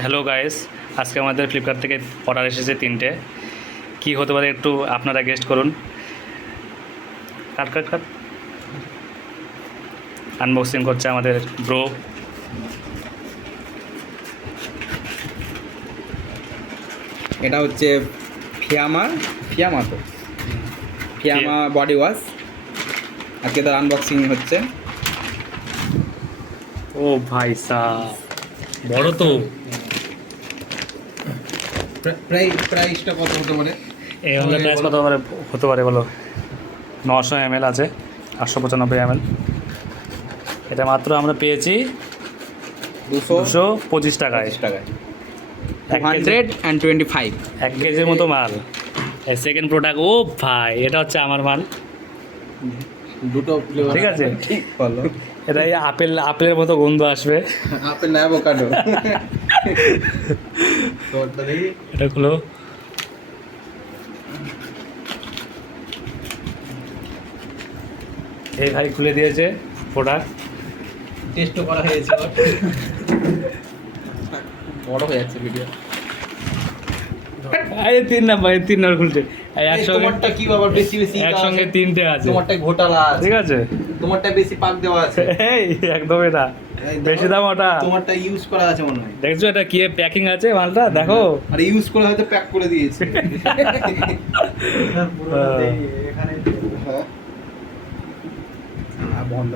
Hello guys, আজকে আমাদের Flipkart থেকে অর্ডার এসেছে 3টে। কি হতে পারে একটু আপনারা গেস্ট করুন। কাট কাট কাট। আনবক্সিং করছে আমাদের ব্রো। এটা হচ্ছে ফিয়ামা তো ফিয়ামা বডি ওয়াশ। আজকে তার আনবক্সিং হচ্ছে। ও ভাই সাহ, বড় তো। প্রাইসটা কত হতে পারে? এই আমাদের প্রাইস কত হতে পারে বলো? 900 ml আছে, 895 ml। এটা মাত্র আমরা পেয়েছি 225 টাকায়। 225 1 কেজির মতো মাল। এই সেকেন্ড প্রোডাক্ট। ও ভাই, এটা হচ্ছে আমার মাল। দুটো ফ্লেভার, ঠিক আছে। ঠিক বলো। এটা এই আপেলের মতো গন্ধ আসবে। আপেল না অ্যাভোকাডো। তোরটা দেখি। এটা খুলো। এই ভাই খুলে দিয়েছে প্রোডাক্ট। টেস্টও করা হয়েছে। বড় হয়ে যাচ্ছে ভিডিও। এই 3 নাম্বার খুলছে। এই একসঙ্গে তোমারটা কি বাবা বেশি বেশি একসঙ্গে 3টে আছে। তোমারটা ঘোটালা আছে, ঠিক আছে। তোমারটা বেশি পাক দেওয়া আছে। এই একদমই না, বেশি দাম ওটা। তোমারটা ইউজ করা আছে মনে হয়। দেখছো এটা কি প্যাকিং আছে মালটা, দেখো। আর ইউজ করে হয়তো প্যাক করে দিয়েছে। এখানে হ্যাঁ বন্ধ।